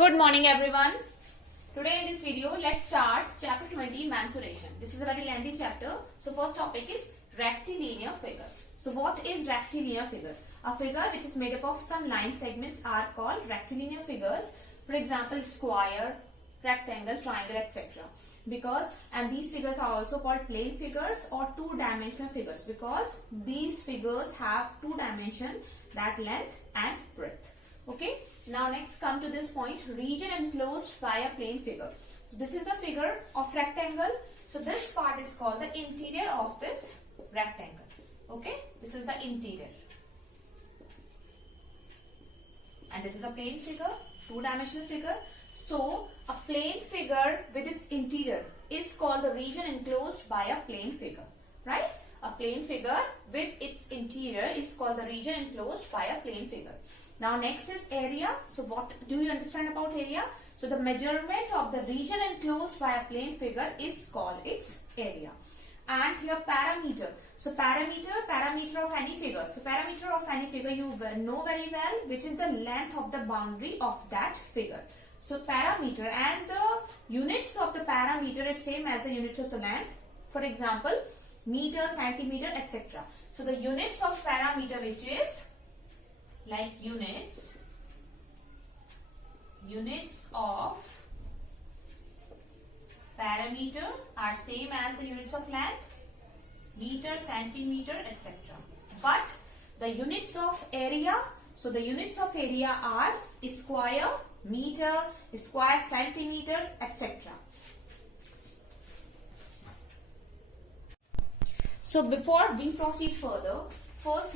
Good morning everyone. Today in this video let's start chapter 20 mensuration. This is a very lengthy chapter. So first topic is rectilinear figure. So what is rectilinear figure? A figure which is made up of some line segments are called rectilinear figures. For example, square, rectangle, triangle, etc. And these figures are also called plane figures or two-dimensional figures because these figures have two dimensions, that length and breadth. Okay. Now next come to this point, region enclosed by a plane figure. This is the figure of rectangle. So this part is called the interior of this rectangle. Okay. This is the interior. And this is a plane figure, two-dimensional figure. So a plane figure with its interior is called the region enclosed by a plane figure. Right? A plane figure with its interior is called the region enclosed by a plane figure. Now next is area. So what do you understand about area? So the measurement of the region enclosed by a plane figure is called its area. And here parameter. So parameter of any figure. So parameter of any figure you know very well, which is the length of the boundary of that figure. So parameter, and the units of the parameter is same as the units of the length. For example, meter, centimeter, etc. So the units of parameter, which is like units of parameter are same as the units of length, meter, centimeter, etc. But the units of area, so the units of area are square, meter, square centimeters, etc. So before we proceed further, first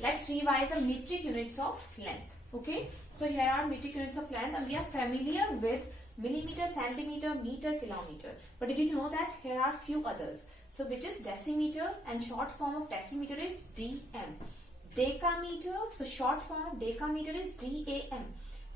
let's revise the metric units of length. Okay. So here are metric units of length and we are familiar with millimeter, centimeter, meter, kilometer. But did you know that here are few others? So which is decimeter, and short form of decimeter is dm. Decameter, so short form of decameter is dam.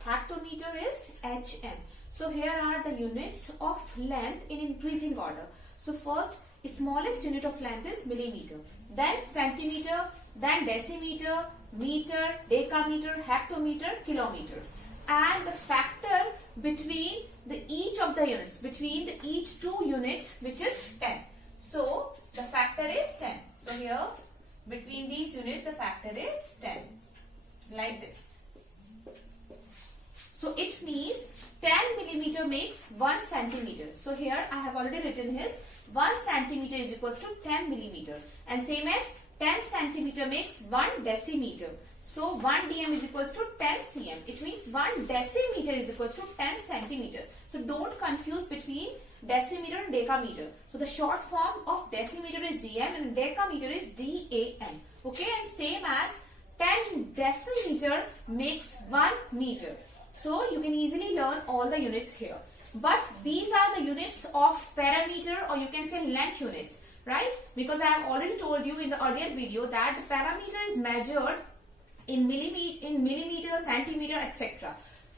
Hectometer is hm. So here are the units of length in increasing order. So first, smallest unit of length is millimeter, then centimeter, then decimeter, meter, decameter, hectometer, kilometer. And the factor between each of the units, between each two units, which is 10. So the factor is 10. So here between these units the factor is 10. Like this. So it means 10 millimeter makes 1 centimeter. So here I have already written his 1 centimeter is equals to 10 millimeter. And same as 10 centimeter makes 1 decimeter. So 1 dm is equals to 10 cm. It means 1 decimeter is equals to 10 centimeter. So don't confuse between decimeter and decameter. So the short form of decimeter is dm and decameter is dam. Okay, and same as 10 decimeter makes 1 meter. So you can easily learn all the units here. But these are the units of parameter, or you can say length units, right? Because I have already told you in the earlier video that the parameter is measured in millimeter, centimeter, etc.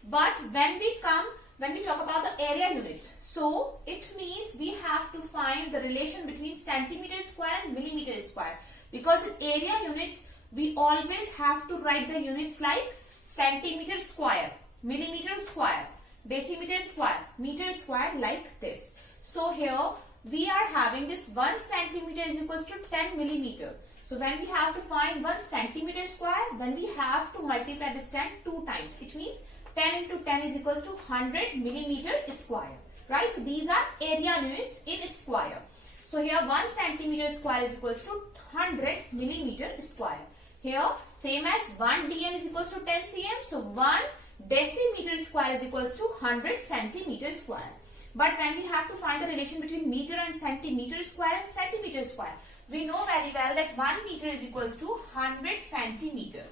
But when we talk about the area units, so it means we have to find the relation between centimeter square and millimeter square. Because in area units, we always have to write the units like centimeter square, millimeter square, decimeter square, meter square, like this. So here we are having this 1 centimeter is equals to 10 millimeter. So when we have to find 1 centimeter square, then we have to multiply this 10 2 times. It means 10 into 10 is equals to 100 millimeter square. Right? So these are area units in square. So here 1 centimeter square is equals to 100 millimeter square. Here same as 1 dm is equals to 10 cm. So 1 decimeter square is equals to 100 centimeter square. But when we have to find the relation between meter and centimeter square and centimeter square, we know very well that 1 meter is equals to 100 centimeter.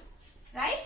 Right?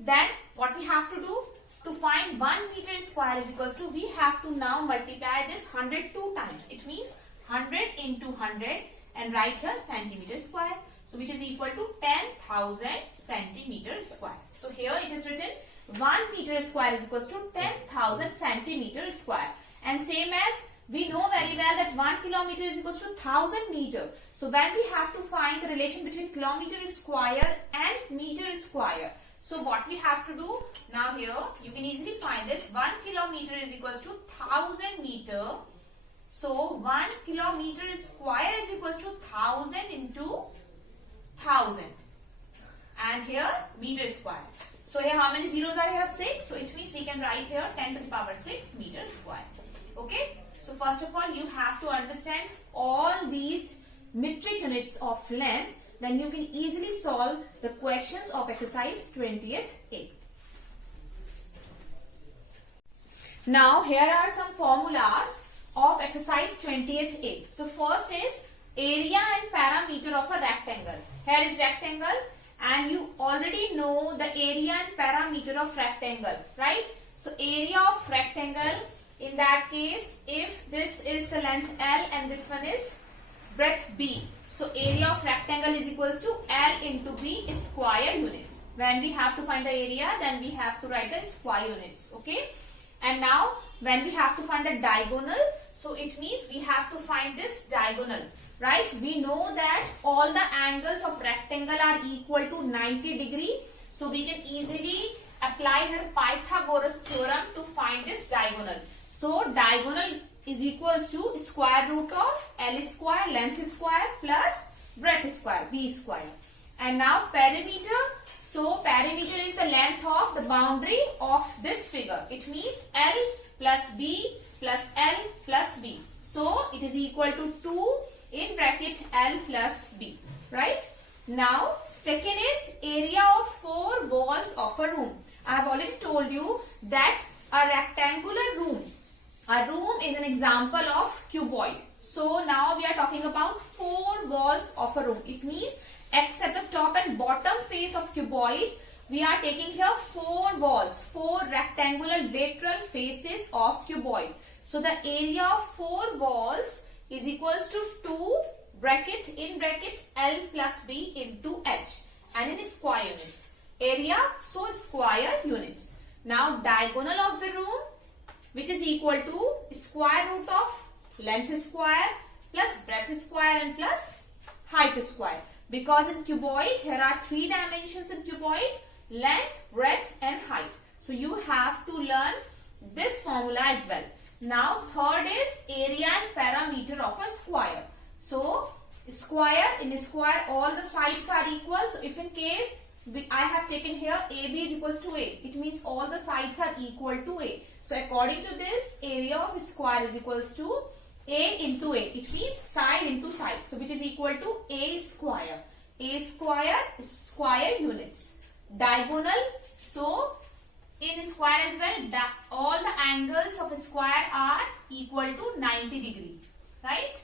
Then what we have to do? To find 1 meter square is equals to, we have to now multiply this 100 2 times. It means 100 into 100 and write here centimeter square. So which is equal to 10,000 centimeter square. So here it is written 1 meter square is equals to 10,000 centimeter square. And same as we know very well that 1 kilometer is equals to 1000 meter. So when we have to find the relation between kilometer square and meter square, So what we have to do now here, you can easily find this. 1 kilometer is equals to 1000 meter. So 1 kilometer square is equals to 1000 into 1000. And here meter square. So here how many zeros are here? 6. So it means we can write here 10 to the power 6 meter square. Okay. So first of all you have to understand all these metric units of length. Then you can easily solve the questions of exercise 20th A. Now here are some formulas of exercise 20th A. So first is area and parameter of a rectangle. Here is rectangle and you already know the area and parameter of rectangle, right? So area of rectangle, in that case, if this is the length L and this one is breadth B. So area of rectangle is equals to L into B square units. When we have to find the area, then we have to write the square units. Okay. And now when we have to find the diagonal, so it means we have to find this diagonal, right? We know that all the angles of rectangle are equal to 90 degree. So we can easily apply here Pythagoras theorem to find this diagonal. So diagonal is equals to square root of L square, length square plus breadth square, B square. And now perimeter. So perimeter is the length of the boundary of this figure. It means L plus B plus L plus B. So it is equal to 2 in bracket L plus B. Right? Now second is area of 4 walls of a room. I have already told you that a rectangular room. A room is an example of cuboid. So now we are talking about 4 walls of a room. It means except the top and bottom face of cuboid, we are taking here 4 walls, 4 rectangular lateral faces of cuboid. So the area of 4 walls is equals to 2 bracket in bracket L plus B into H, and in square units. Area, so square units. Now diagonal of the room, which is equal to square root of length square plus breadth square and plus height square. Because in cuboid, here are 3 dimensions in cuboid: length, breadth and height. So you have to learn this formula as well. Now third is area and parameter of a square. So square, in square all the sides are equal. So if in case I have taken here AB is equals to A, it means all the sides are equal to A. So according to this, area of square is equals to A into A. It means side into side. So which is equal to A square. A square is square units. Diagonal. So in square as well, all the angles of a square are equal to 90 degree. Right?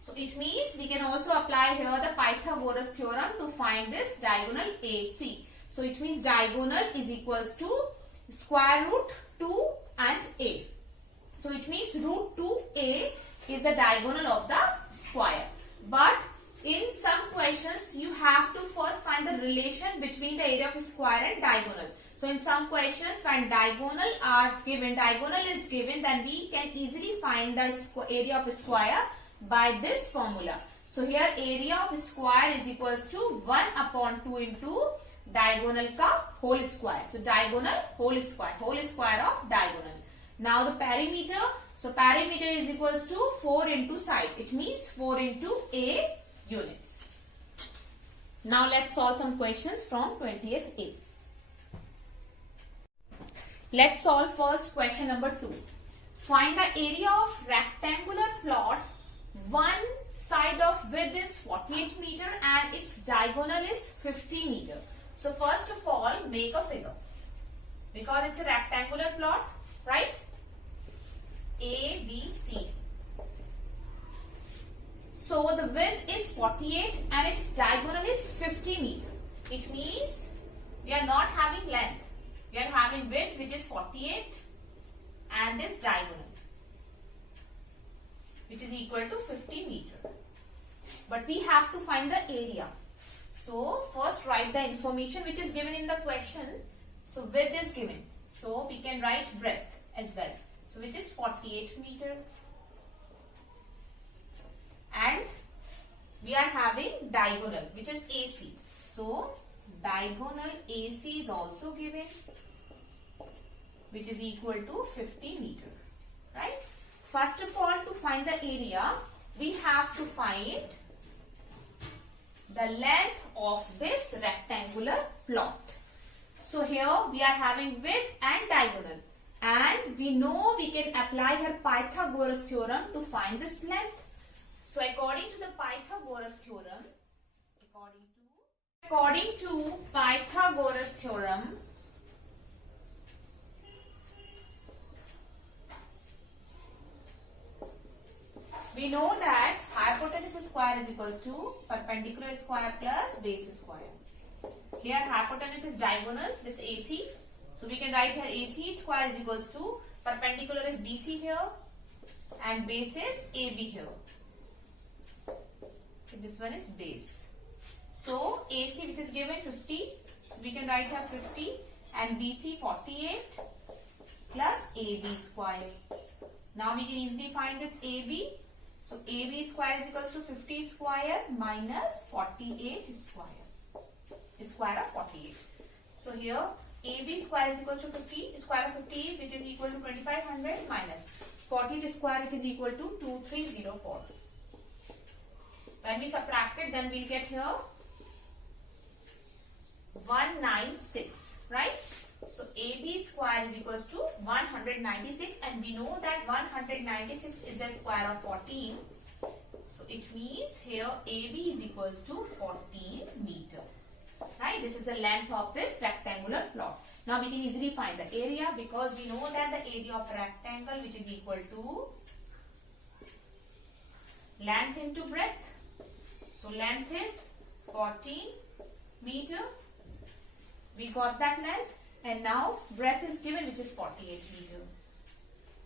So it means we can also apply here the Pythagoras theorem to find this diagonal AC. So it means diagonal is equals to square root 2 and A. So it means root 2A is the diagonal of the square. But in some questions you have to first find the relation between the area of a square and diagonal. So in some questions when diagonal is given, then we can easily find the area of a square by this formula. So here area of square is equals to 1 upon 2 into diagonal ka whole square. So diagonal whole square of diagonal. Now the perimeter. So perimeter is equals to 4 into side. It means 4 into A units. Now let's solve some questions from 20th A. Let's solve first question number 2. Find the area of rectangular plot. One side of width is 48 meter and its diagonal is 50 meter. So first of all, make a figure. Because it's a rectangular plot, right? A, B, C. So the width is 48 and its diagonal is 50 meter. It means we are not having length. We are having width which is 48 and this diagonal, which is equal to 50 meter. But we have to find the area. So first write the information which is given in the question. So width is given. So we can write breadth as well. So which is 48 meter. And we are having diagonal which is AC. So diagonal AC is also given, which is equal to 50 meter, right? First of all, to find the area, we have to find the length of this rectangular plot. So here we are having width and diagonal, and we know we can apply here Pythagoras theorem to find this length. So according to the Pythagoras theorem, we know that hypotenuse square is equals to perpendicular square plus base square. Here hypotenuse is diagonal, this AC. So we can write here AC square is equals to perpendicular is BC here and base is AB here. So this one is base. So AC, which is given 50, we can write here 50, and BC 48 plus AB square. Now we can easily find this AB. So AB square is equals to 50 square minus 48 square. Square of 48. So here AB square is equals to 50, square of 50, which is equal to 2500 minus 48 square, which is equal to 2304. When we subtract it, then we'll get here 196, right? So AB square is equals to 196, and we know that 196 is the square of 14. So it means here AB is equals to 14 meter. Right? This is the length of this rectangular plot. Now we can easily find the area, because we know that the area of a rectangle, which is equal to length into breadth. So length is 14 meter. We got that length, and now breadth is given, which is 48 meter.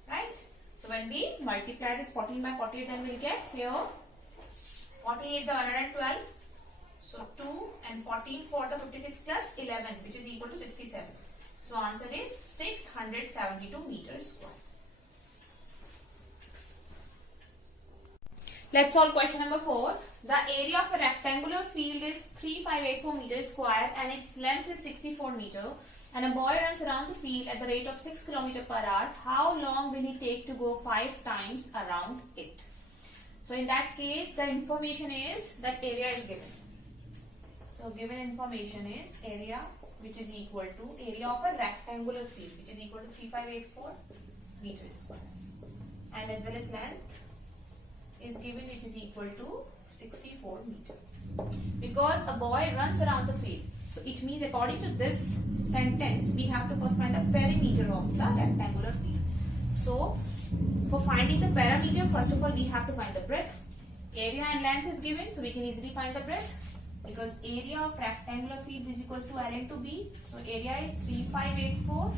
Right? So when we multiply this 14 by 48, then we'll get here 48 is 112. So 2 and 14 4s are 56 plus 11, which is equal to 67. So answer is 672 meters square. Let's solve question number 4. The area of a rectangular field is 3584 meters square and its length is 64 meter, and a boy runs around the field at the rate of 6 km per hour. How long will he take to go 5 times around it? So in that case, the information is that area is given. So given information is area, which is equal to area of a rectangular field, which is equal to 3584 meters square, and as well as length is given, which is equal to 64 meter. Because a boy runs around the field, so it means according to this sentence, we have to first find the perimeter of the rectangular field. So for finding the perimeter, first of all we have to find the breadth. Area and length is given, so we can easily find the breadth, because area of rectangular field is equals to L into B. So area is 3584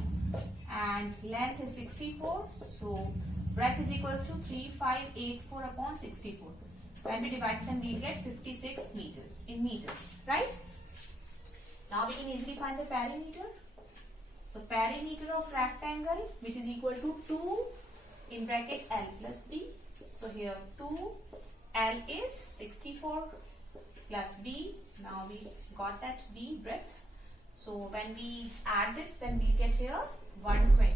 and length is 64. So breadth is equals to 3584 upon 64. When we divide them, we get 56 meters in meters, right? Now we can easily find the perimeter. So perimeter of rectangle, which is equal to 2 in bracket L plus B. So here 2 L is 64 plus B. Now we got that B breadth. So when we add this, then we get here 120.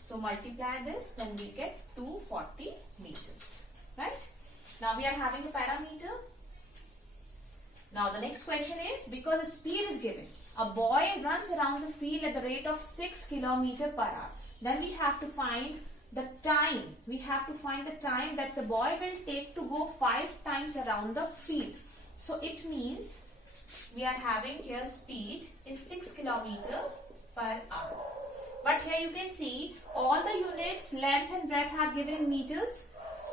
So multiply this, then we get 240 meters, right? Now we are having the parameter. Now the next question is, because the speed is given, a boy runs around the field at the rate of 6 km per hour. Then we have to find the time. We have to find the time that the boy will take to go 5 times around the field. So it means we are having here speed is 6 km per hour. But here you can see all the units, length and breadth are given in meters.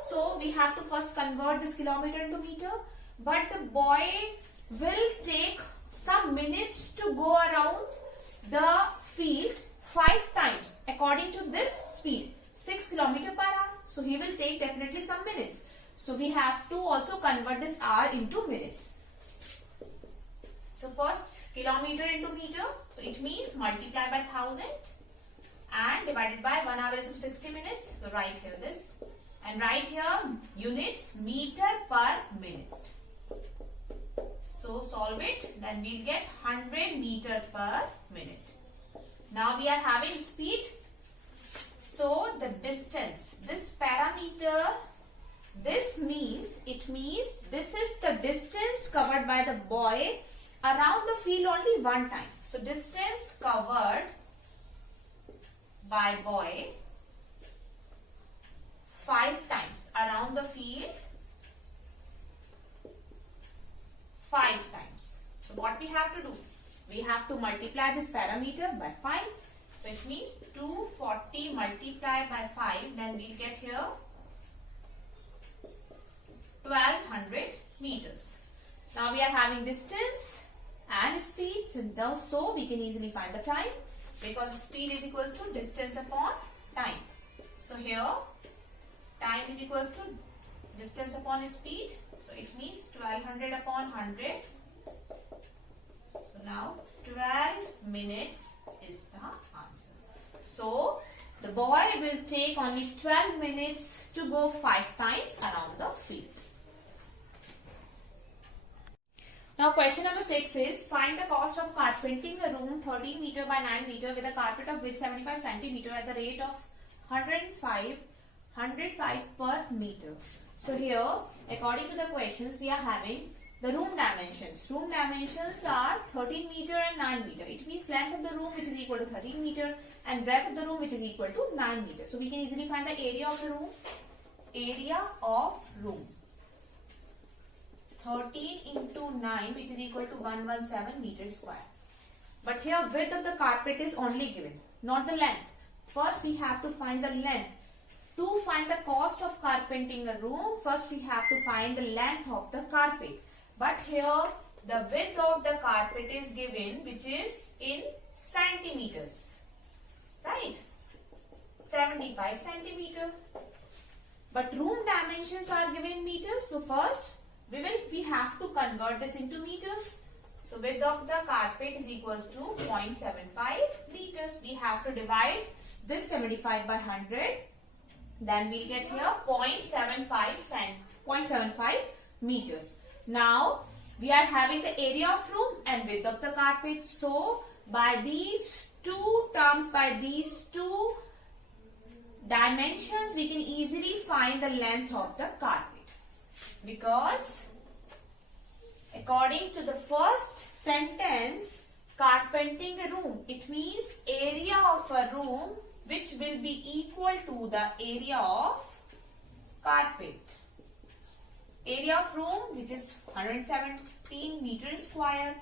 So we have to first convert this kilometer into meter. But the boy will take some minutes to go around the field 5 times according to this speed, 6 km per hour. So he will take definitely some minutes. So we have to also convert this hour into minutes. So first kilometer into meter. So it means multiply by 1000 and divided by 1 hour is 60 minutes. So write here this. And write here units meter per minute. So solve it, then we'll get 100 meter per minute. Now we are having speed. So the distance, this parameter, this means this is the distance covered by the boy around the field only one time. So distance covered by boy 5 times around the field, 5 times. So what we have to do? We have to multiply this parameter by 5. So it means 240 multiplied by 5, then we'll get here 1200 meters. Now we are having distance and speeds, and so we can easily find the time, because speed is equals to distance upon time. So here time is equals to distance upon speed. So it means 1200 upon 100. So now 12 minutes is the answer. So the boy will take only 12 minutes to go 5 times around the field. Now question number 6 is, find the cost of carpenting a room 13 meter by 9 meter with a carpet of width 75 centimeter at the rate of 105 per meter. So here, according to the questions, we are having the room dimensions. Room dimensions are 13 meter and 9 meter. It means length of the room which is equal to 13 meter and breadth of the room which is equal to 9 meter. So we can easily find the area of the room. Area of room 13 into 9, which is equal to 117 meters square. But here width of the carpet is only given, not the length. First we have to find the length. To find the cost of carpenting a room, first we have to find the length of the carpet. But here the width of the carpet is given, which is in centimeters, right? 75 centimeter. But room dimensions are given in meters. So first we have to convert this into meters. So width of the carpet is equals to 0.75 meters. We have to divide this 75 by 100. Then we get here 0.75 meters. Now we are having the area of room and width of the carpet. So by these two terms, by these two dimensions, we can easily find the length of the carpet. Because according to the first sentence, carpenting a room, it means area of a room which will be equal to the area of carpet. Area of room which is 117 meters square,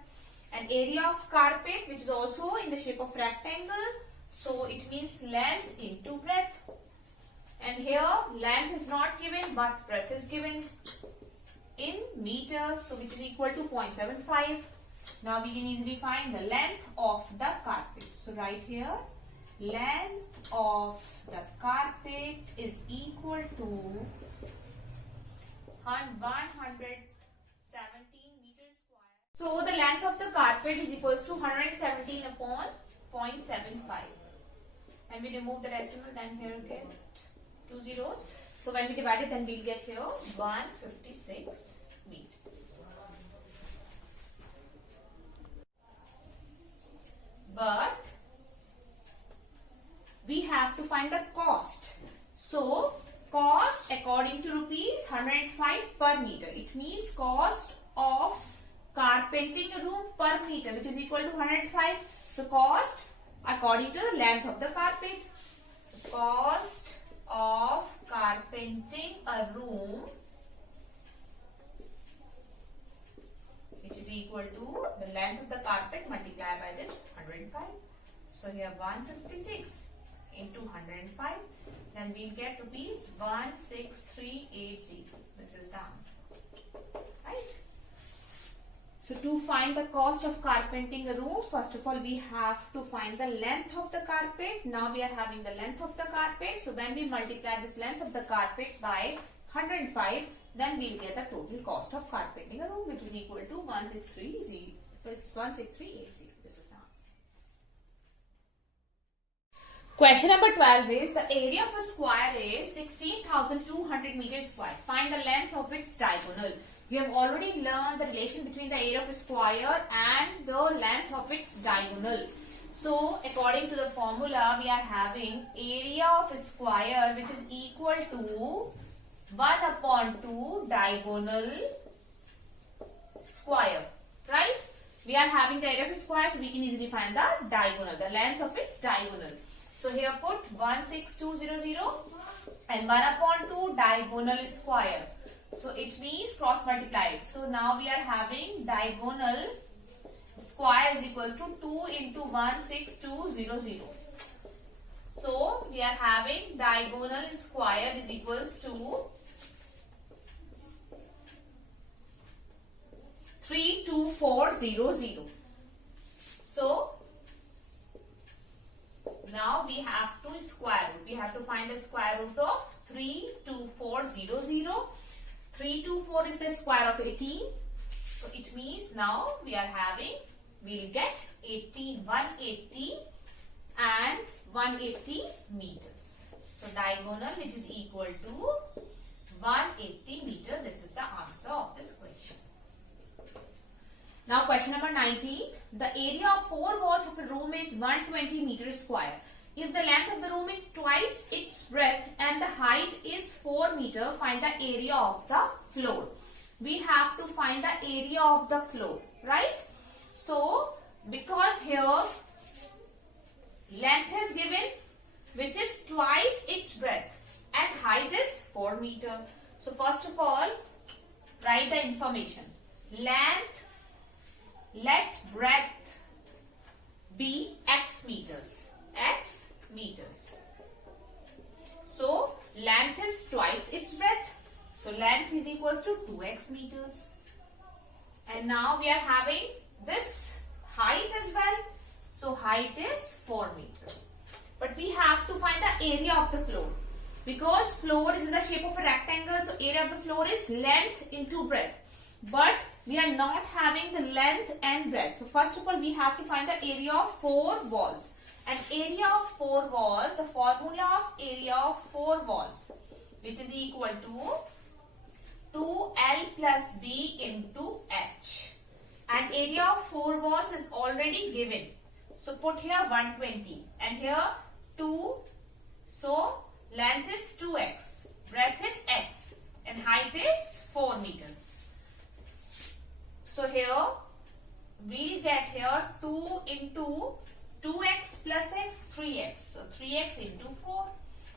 and area of carpet which is also in the shape of rectangle. So it means length into breadth. And here length is not given but breadth is given in meters, so which is equal to 0.75. Now we can easily find the length of the carpet. So right here, length of the carpet is equal to 117 meters square. So the length of the carpet is equals to 117 upon 0.75. And we remove the decimal, then here get 2 zeros. So when we divide it, then we'll get here 156 meters. But we have to find the cost. So cost according to rupees 105 per meter. It means cost of carpenting a room per meter, which is equal to 105. So cost according to the length of the carpet. So cost of carpenting a room, which is equal to the length of the carpet multiplied by this 105. So here 156 into 105, then we'll get rupees 16380. This is the answer, right? So to find the cost of carpenting a room, first of all we have to find the length of the carpet. Now we are having the length of the carpet. So when we multiply this length of the carpet by 105, then we'll get the total cost of carpenting a room, which is equal to 16380. It's 16380. This is the answer. Question number 12 is, the area of a square is 16,200 meters square. Find the length of its diagonal. You have already learned the relation between the area of a square and the length of its diagonal. So, according to the formula, we are having area of a square which is equal to 1 upon 2 diagonal square, right? We are having the area of a square, so we can easily find the diagonal, the length of its diagonal. So, here put 16200 and 1 upon 2 diagonal square. So, it means cross multiplied. So, now we are having diagonal square is equals to 2 into 16200. So, we are having diagonal square is equals to 32400. So, now we have to square root. We have to find the square root of 32400. 324 is the square of 18. So, it means now we are having, we will get 180 and 180 meters. So, diagonal which is equal to 180 meter. This is the answer of this question. Now, question number 19. The area of 4 walls of a room is 120 meters square. If the length of the room is twice its breadth and the height is 4 meters, find the area of the floor. We have to find the area of the floor, right? So, because here length is given which is twice its breadth and height is 4 meters. So, first of all, write the information. Length, let breadth be x meters. X meters. So, length is twice its breadth. So, length is equals to 2x meters. And now we are having this height as well. So, height is 4 meters. But we have to find the area of the floor. Because floor is in the shape of a rectangle, so area of the floor is length into breadth. But we are not having the length and breadth. So, first of all, we have to find the area of 4 walls. And area of 4 walls, the formula of area of 4 walls, which is equal to 2L plus B into H. And area of 4 walls is already given. So, put here 120 and here 2. So, length is 2x, breadth is x and height is 4 meters. So, here we will get here 2 into 2x plus x, 3x. So, 3x into 4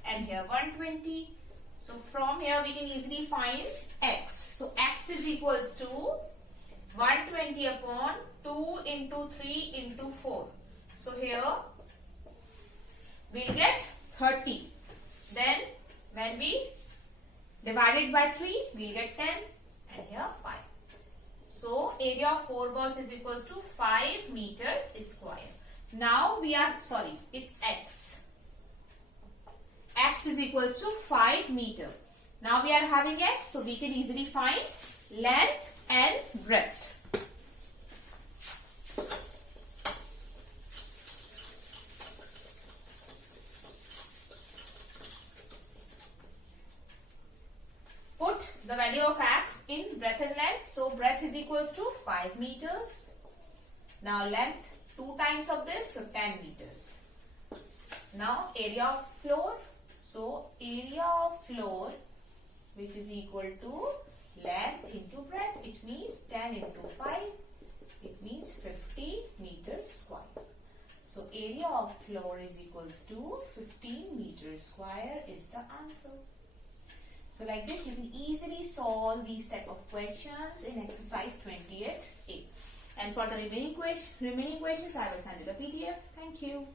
and here 120. So, from here we can easily find x. So, x is equals to 120 upon 2 into 3 into 4. So, here we will get 30. Then, when we divide it by 3, we will get 10 and here 5. So, area of 4 walls is equals to 5 meter square. Now, we are, sorry, it's x. X is equals to 5 meter. Now, we are having x, so we can easily find length and breadth. Put the value of x in breadth and length. So, breadth is equals to 5 meters. Now, length 2 times of this, so 10 meters. Now, area of floor. So, area of floor which is equal to length into breadth. It means 10 into 5. It means 50 meters square. So, area of floor is equals to 15 meters square is the answer. So, like this, you can easily solve these type of questions in exercise 28A. And for the remaining questions, I will send you the PDF. Thank you.